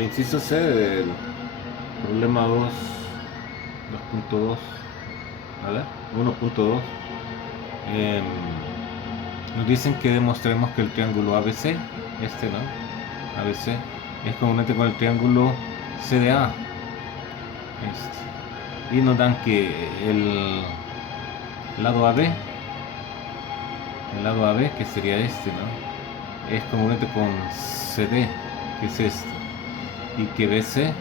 El inciso C del problema 2, 2.2, a ver, 1.2, em, nos dicen que demostremos que el triángulo ABC, ¿no? ABC, es congruente con el triángulo CDA, y nos dan que el lado AB, que sería ¿no? Es congruente con CD, que es y que BC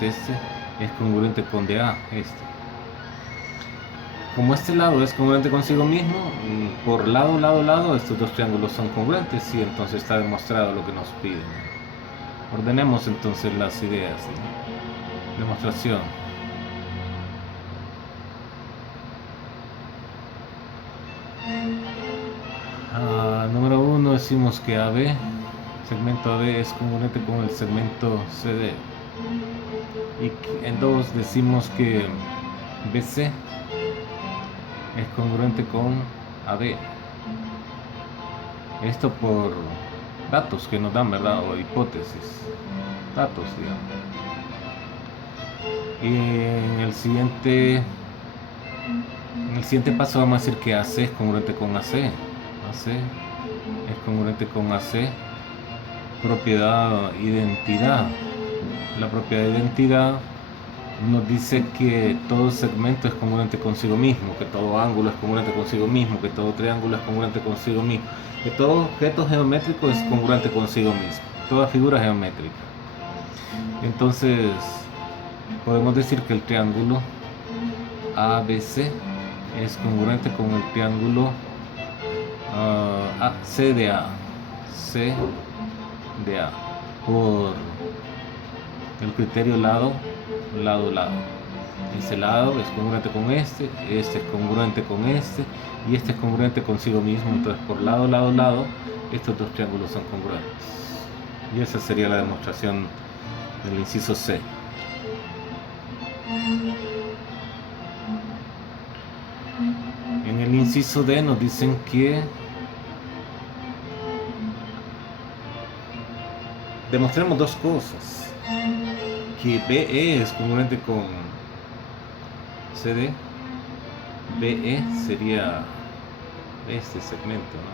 es es congruente con DA, Como este lado es congruente consigo mismo, por lado, estos dos triángulos son congruentes y entonces está demostrado lo que nos piden. Ordenemos entonces las ideas, ¿no? Demostración. Número 1 decimos que AB, segmento AB es congruente con el segmento CD. Y en 2 decimos que BC es congruente con AB. Esto por datos que nos dan, ¿verdad? O hipótesis. Datos, digamos. Y en el siguiente paso vamos a decir que AC es congruente con AC. AC es congruente con AC. Propiedad identidad. La propiedad identidad nos dice que todo segmento es congruente consigo mismo, que todo ángulo es congruente consigo mismo, que todo triángulo es congruente consigo mismo, que todo objeto geométrico es congruente consigo mismo, toda figura geométrica. Entonces, podemos decir que el triángulo ABC es congruente con el triángulo CDA, por el criterio lado. Ese lado es congruente con este es congruente con y este es congruente consigo mismo. Entonces, por lado, estos dos triángulos son congruentes. Y esa sería la demostración del inciso C. En el inciso D nos dicen que demostremos dos cosas: que BE es congruente con CD. BE sería este segmento, ¿no?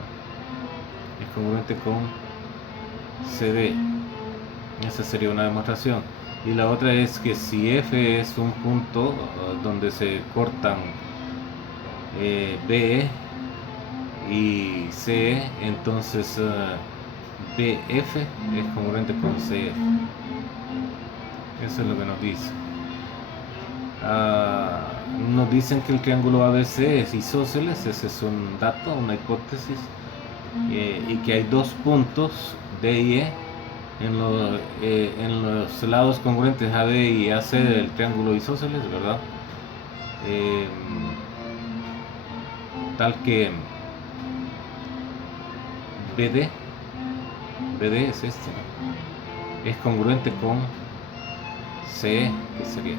Es congruente con CD. Esa sería una demostración. Y la otra es que si F es un punto donde se cortan BE y CE, entonces BF es congruente con CF. Eso es lo que nos dice. Nos dicen que el triángulo ABC es isósceles, ese es un dato, una hipótesis, y que hay dos puntos D y E en los lados congruentes AB y AC del triángulo isósceles, ¿verdad? Tal que BD es ¿no? Es congruente con CE, que sería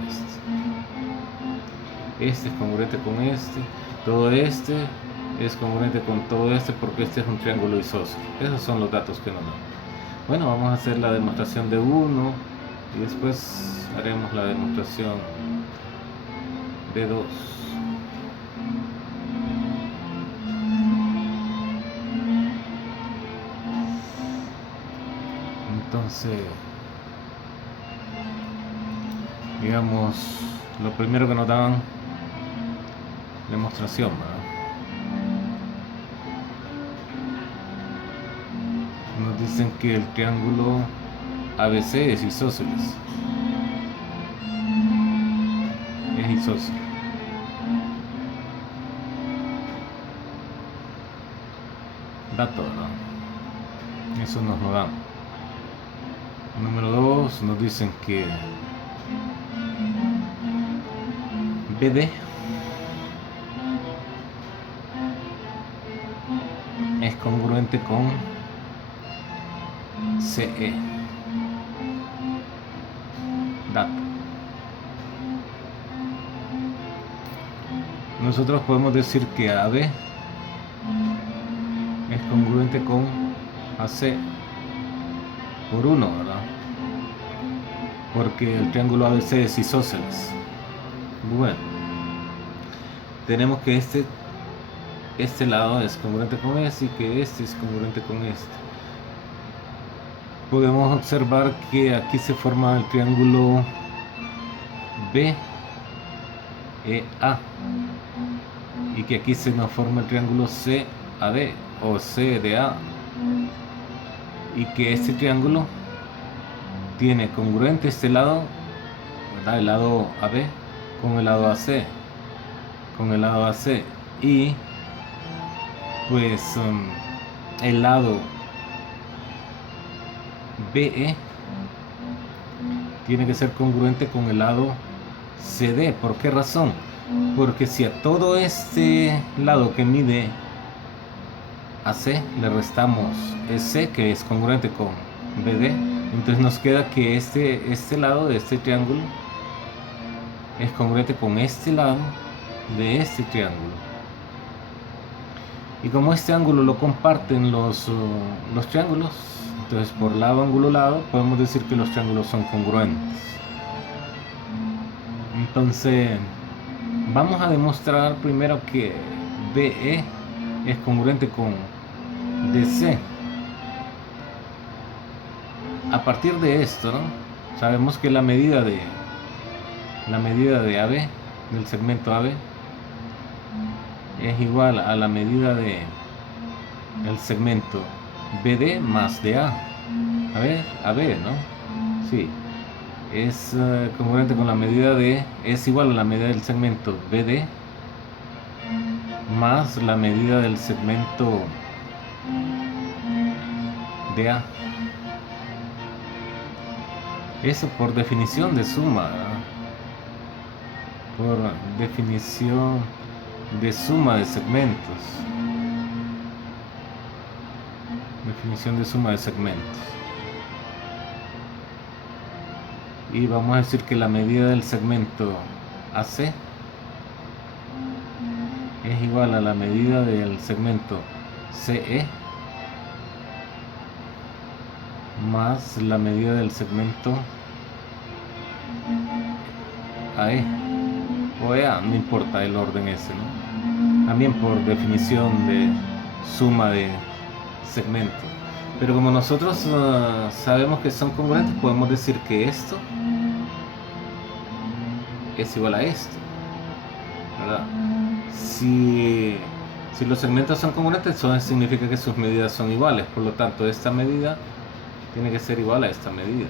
este es congruente con todo este es congruente con todo porque este es un triángulo isósceles. Esos son los datos que nos dan. Bueno, vamos a hacer la demostración de 1 y después haremos la demostración de 2. Entonces, digamos, lo primero que nos dan demostración, ¿verdad? Nos dicen que el triángulo ABC es isósceles. Es isósceles. Dato, ¿no? Eso nos lo dan. Número 2, nos dicen que BD es congruente con CE. Dato. Nosotros podemos decir que AB es congruente con AC por 1, ¿verdad? porque el triángulo ABC es isósceles. Bueno, tenemos que este lado es congruente con este y que este es congruente con este. Podemos observar que aquí se forma el triángulo BEA y que aquí se nos forma el triángulo CAD o CDA, y que este triángulo tiene congruente este lado, ¿verdad? El lado AB con el lado AC, y pues el lado BE tiene que ser congruente con el lado CD. ¿Por qué razón? Porque si a todo este lado que mide AC le restamos C, que es congruente con BD, entonces nos queda que este lado de este triángulo es congruente con este lado de este triángulo. Y como este ángulo lo comparten los triángulos, entonces por lado, ángulo, lado, podemos decir que los triángulos son congruentes. Entonces, vamos a demostrar primero que BE es congruente con DC. A partir de esto, ¿no? Sabemos que la medida de AB, del segmento AB, es igual a la medida de el segmento BD más DA. A ver, AB, ¿no? Sí. Es congruente con la medida es igual a la medida del segmento BD más la medida del segmento DA. Eso por definición de suma, ¿verdad? Por definición de suma de segmentos. Definición de suma de segmentos. Y vamos a decir que la medida del segmento AC es igual a la medida del segmento CE más la medida del segmento AE o EA, no importa el orden ese, ¿no? También por definición de suma de segmentos. Pero como nosotros sabemos que son congruentes, podemos decir que esto es igual a esto, ¿verdad? Si los segmentos son congruentes, eso significa que sus medidas son iguales. Por lo tanto, esta medida tiene que ser igual a esta medida.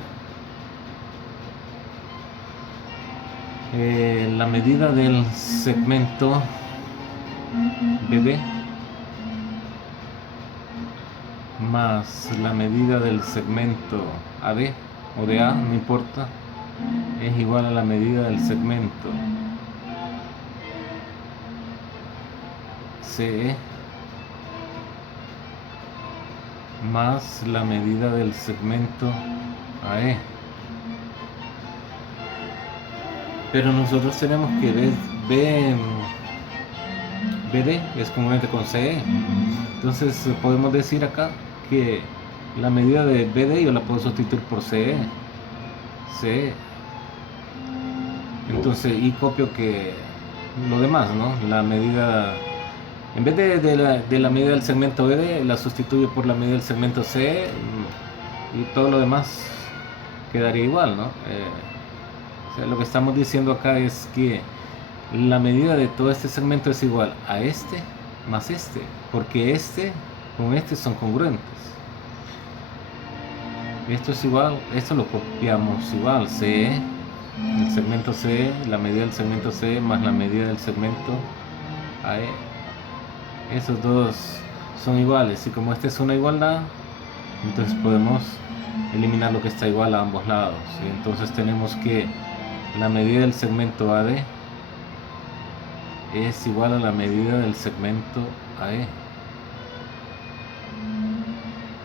La medida del segmento BD más la medida del segmento AD o de A, no importa, es igual a la medida del segmento CE más la medida del segmento AE. Pero nosotros tenemos que BD es congruente con CE. Entonces podemos decir acá que la medida de BD yo la puedo sustituir por CE. Entonces, y copio que lo demás, ¿no? La medida, en vez de la medida del segmento BD, la sustituyo por la medida del segmento CE, y todo lo demás quedaría igual, ¿no? O sea, lo que estamos diciendo acá es que la medida de todo este segmento es igual a este más este, porque este con este son congruentes. Esto es igual, esto lo copiamos igual, CE, el segmento CE, la medida del segmento CE más la medida del segmento AE. Esos dos son iguales, y como esta es una igualdad, entonces podemos eliminar lo que está igual a ambos lados. Y entonces tenemos que la medida del segmento AD es igual a la medida del segmento AE.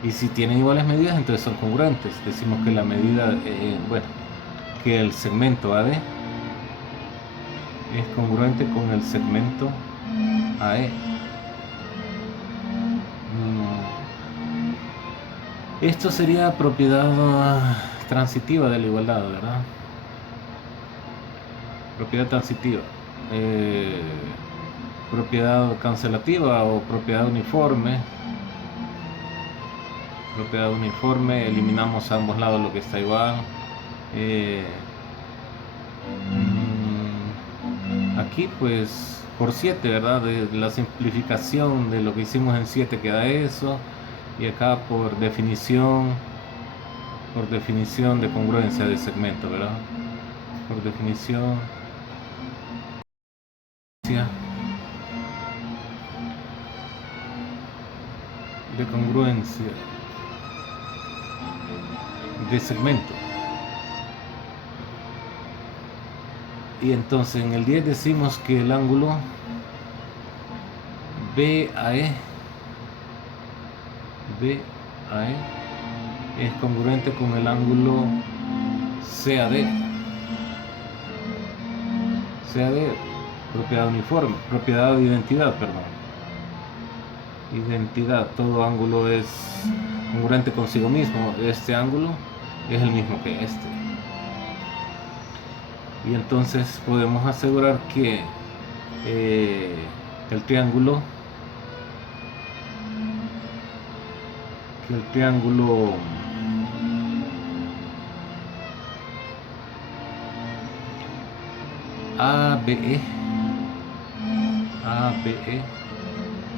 Y si tienen iguales medidas, entonces son congruentes. Decimos que la medida, que el segmento AD es congruente con el segmento AE. Esto sería propiedad transitiva de la igualdad, ¿verdad? Propiedad transitiva. Propiedad cancelativa o propiedad uniforme. Propiedad uniforme, eliminamos a ambos lados lo que está igual. Aquí pues por 7, ¿verdad? De la simplificación de lo que hicimos en 7 queda eso. Y acá por definición de congruencia de segmento, ¿verdad? Por definición de congruencia de segmento. Y entonces en el 10 decimos que el ángulo BAE es congruente con el ángulo CAD. Propiedad uniforme, propiedad de identidad, perdón. Identidad, todo ángulo es congruente consigo mismo. Este ángulo es el mismo que este. Y entonces podemos asegurar que el triángulo ABE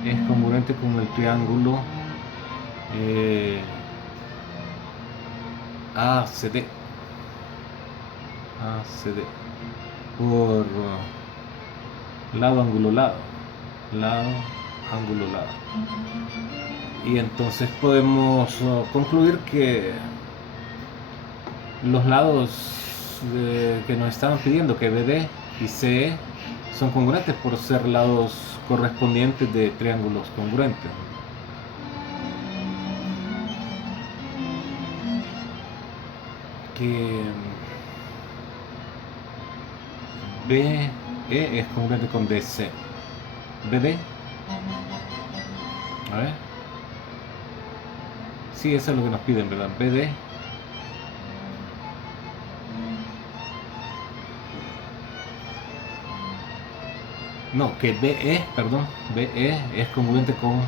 es congruente con el triángulo ACD por lado ángulo lado. Y entonces podemos concluir que los lados que nos estaban pidiendo, que BD y CE, son congruentes por ser lados correspondientes de triángulos congruentes. Que BE es congruente con DC. BD, a ver, sí, eso es lo que nos piden, ¿verdad? BD no, que BE es congruente con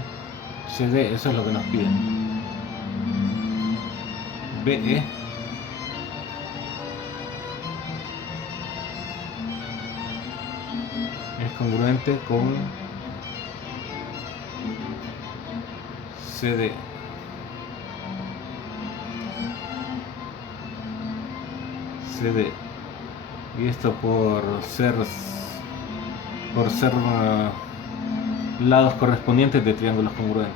CD, eso es lo que nos piden. BE es congruente con CD. Y esto por ser lados correspondientes de triángulos congruentes,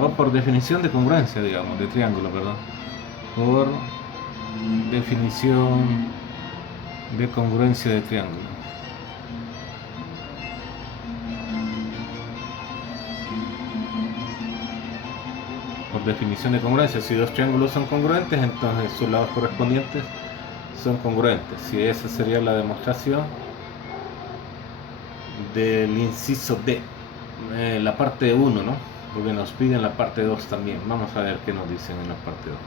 o por definición de congruencia, digamos, de triángulo, perdón, por definición de congruencia de triángulo. Por definición de congruencia, si dos triángulos son congruentes, entonces sus lados correspondientes son congruentes. Si esa sería la demostración del inciso D, la parte 1, ¿no? Porque nos piden la parte 2 también. Vamos a ver qué nos dicen en la parte 2.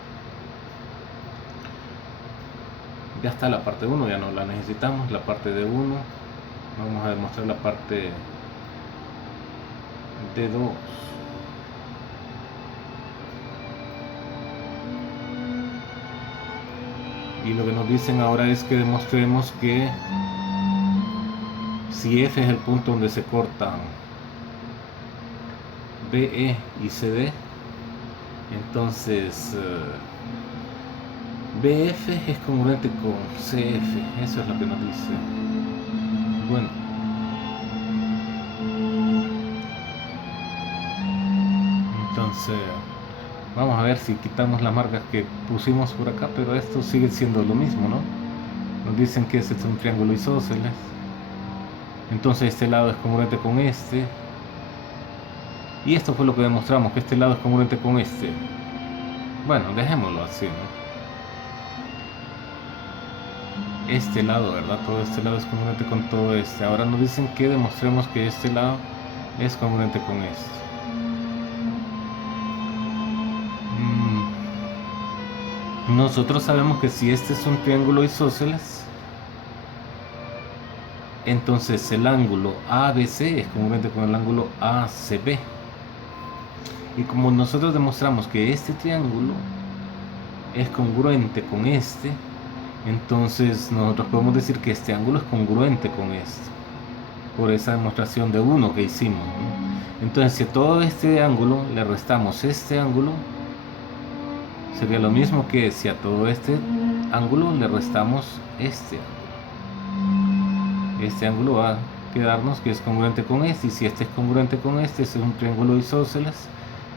Ya está la parte 1, ya no la necesitamos. La parte de 1, vamos a demostrar la parte de 2. Y lo que nos dicen ahora es que demostremos que si F es el punto donde se cortan BE y CD, entonces BF es congruente con CF. Eso es lo que nos dice. Bueno, entonces vamos a ver si quitamos las marcas que pusimos por acá, pero esto sigue siendo lo mismo, ¿no? Nos dicen que este es un triángulo isósceles. Entonces este lado es congruente con este. Y esto fue lo que demostramos, que este lado es congruente con este. Bueno, dejémoslo así, ¿no? Este lado, ¿verdad? Todo este lado es congruente con todo este. Ahora nos dicen que demostremos que este lado es congruente con este. nosotros sabemos que si este es un triángulo isósceles, entonces el ángulo ABC es congruente con el ángulo ACB. Y como nosotros demostramos que este triángulo es congruente con este, entonces nosotros podemos decir que este ángulo es congruente con este, por esa demostración de 1 que hicimos, ¿no? Entonces, si a todo este ángulo le restamos este ángulo, sería lo mismo que si a todo este ángulo le restamos este ángulo. Este ángulo va a quedarnos que es congruente con este, y si este es congruente con este, es un triángulo isósceles,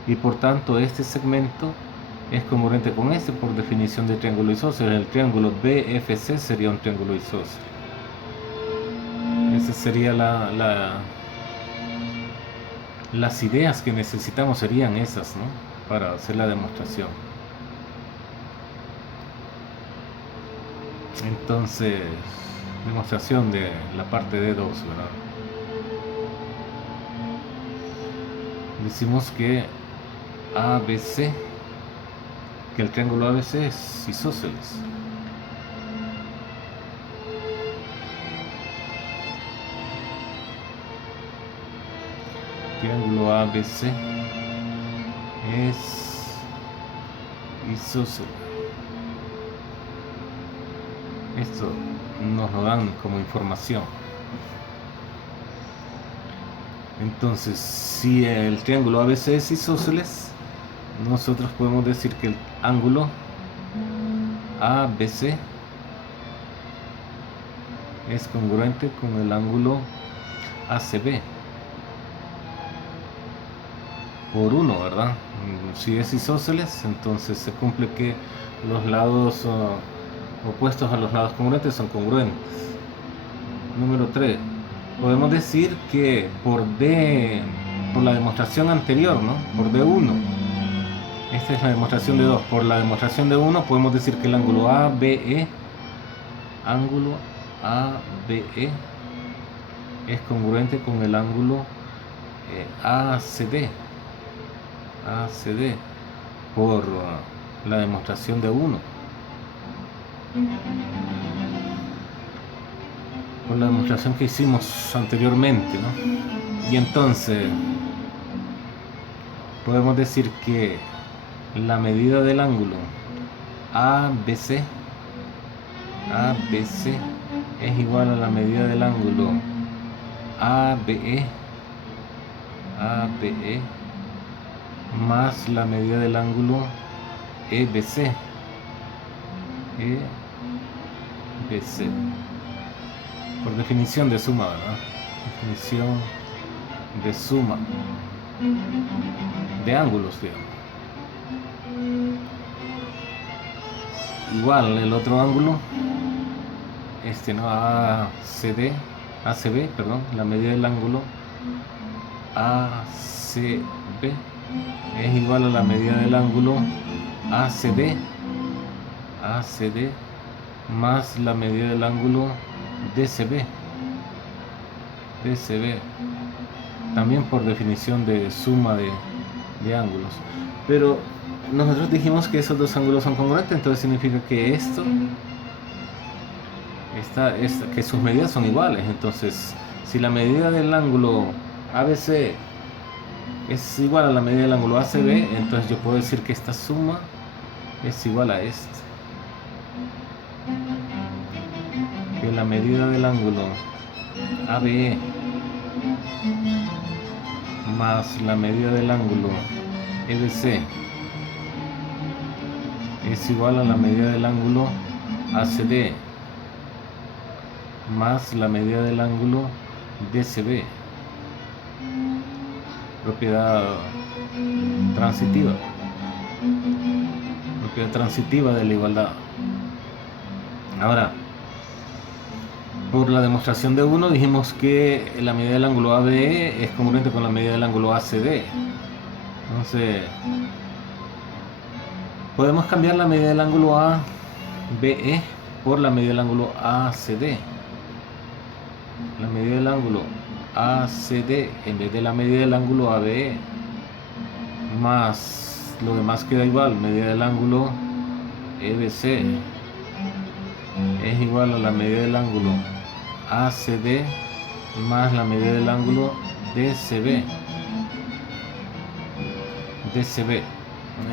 y por tanto este segmento es congruente con este por definición de triángulo isósceles. El triángulo BFC sería un triángulo isósceles. Esa sería las ideas que necesitamos, serían esas, ¿no? Para hacer la demostración. Entonces, demostración de la parte D2, ¿verdad? Decimos que ABC, que el triángulo ABC es isósceles. Triángulo ABC es isósceles. Esto nos lo dan como información. Entonces, si el triángulo ABC es isósceles, nosotros podemos decir que el ángulo ABC es congruente con el ángulo ACB por 1, ¿verdad? Si es isósceles, entonces se cumple que los lados opuestos a los lados congruentes son congruentes. Número 3. Podemos decir que por la demostración anterior, ¿no? Por D1. Esta es la demostración de 2. Por la demostración de 1 podemos decir que el ángulo ABE es congruente con el ángulo ACD por la demostración de 1. Por la demostración que hicimos anteriormente, ¿no? Y entonces podemos decir que la medida del ángulo ABC es igual a la medida del ángulo ABE más la medida del ángulo EBC por definición de suma, ¿verdad? Definición de suma de ángulos, digamos. Igual el otro ángulo, ¿no? ACB, perdón, la medida del ángulo ACB es igual a la medida del ángulo ACD más la medida del ángulo DCB, también por definición de suma de ángulos. Pero nosotros dijimos que esos dos ángulos son congruentes, entonces significa que que sus medidas son iguales. Entonces, si la medida del ángulo ABC es igual a la medida del ángulo ACB, entonces yo puedo decir que esta suma es igual a esta. Que la medida del ángulo ABE más la medida del ángulo EBC es igual a la medida del ángulo ACD más la medida del ángulo DCB. Propiedad transitiva de la igualdad. Ahora, por la demostración de 1 dijimos que la medida del ángulo ABE es congruente con la medida del ángulo ACD. Entonces, podemos cambiar la medida del ángulo ABE por la medida del ángulo ACD. La medida del ángulo ACD en vez de la medida del ángulo ABE, más lo demás queda igual, medida del ángulo EBC es igual a la medida del ángulo ACD más la medida del ángulo DCB.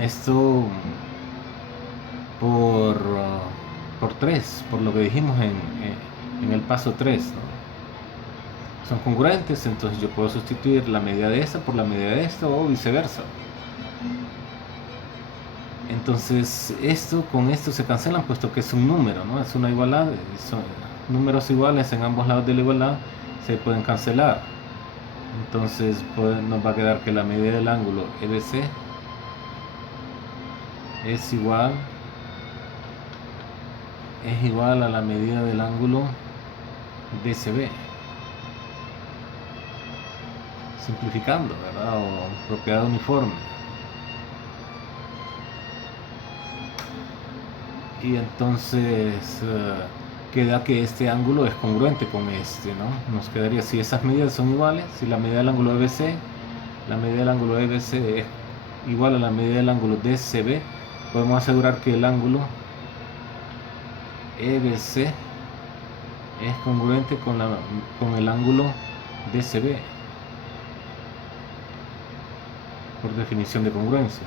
Esto por 3, por lo que dijimos en el paso 3, ¿no? Son congruentes, entonces yo puedo sustituir la medida de esta por la medida de esta o viceversa. Entonces con esto se cancelan, puesto que es un número, ¿no? Es una igualdad, son números iguales en ambos lados de la igualdad, se pueden cancelar. Entonces nos va a quedar que la medida del ángulo EBC es igual a la medida del ángulo DCB. Simplificando, ¿verdad? O propiedad uniforme. Y entonces queda que este ángulo es congruente con este, ¿no? Nos quedaría, si esas medidas son iguales, si la medida del ángulo EBC, la medida del ángulo EBC es igual a la medida del ángulo DCB, podemos asegurar que el ángulo EBC es congruente con el ángulo DCB, por definición de congruencia.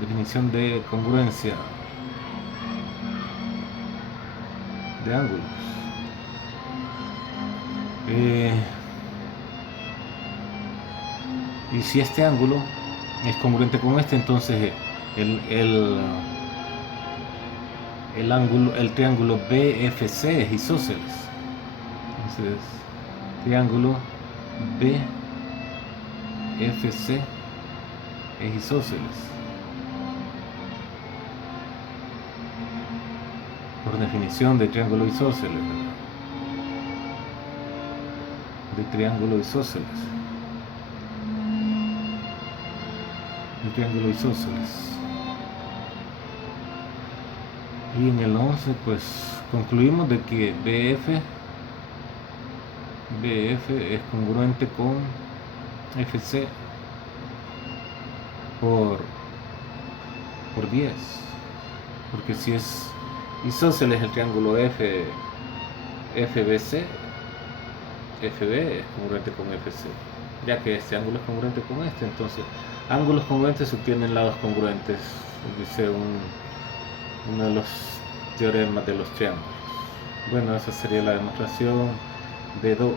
Definición de congruencia de ángulos. Y si este ángulo es congruente con este, entonces el triángulo BFC es isósceles. Entonces, triángulo BFC es isósceles. Por definición de triángulo isósceles, ¿verdad? De triángulo isósceles. De triángulo isósceles. Y en el 11 pues concluimos de que BF es congruente con FC por 10, porque si es isósceles el triángulo FBC, FB es congruente con FC, ya que este ángulo es congruente con este. Entonces ángulos congruentes obtienen lados congruentes, dice uno de los teoremas de los triángulos. Bueno, esa sería la demostración de 2.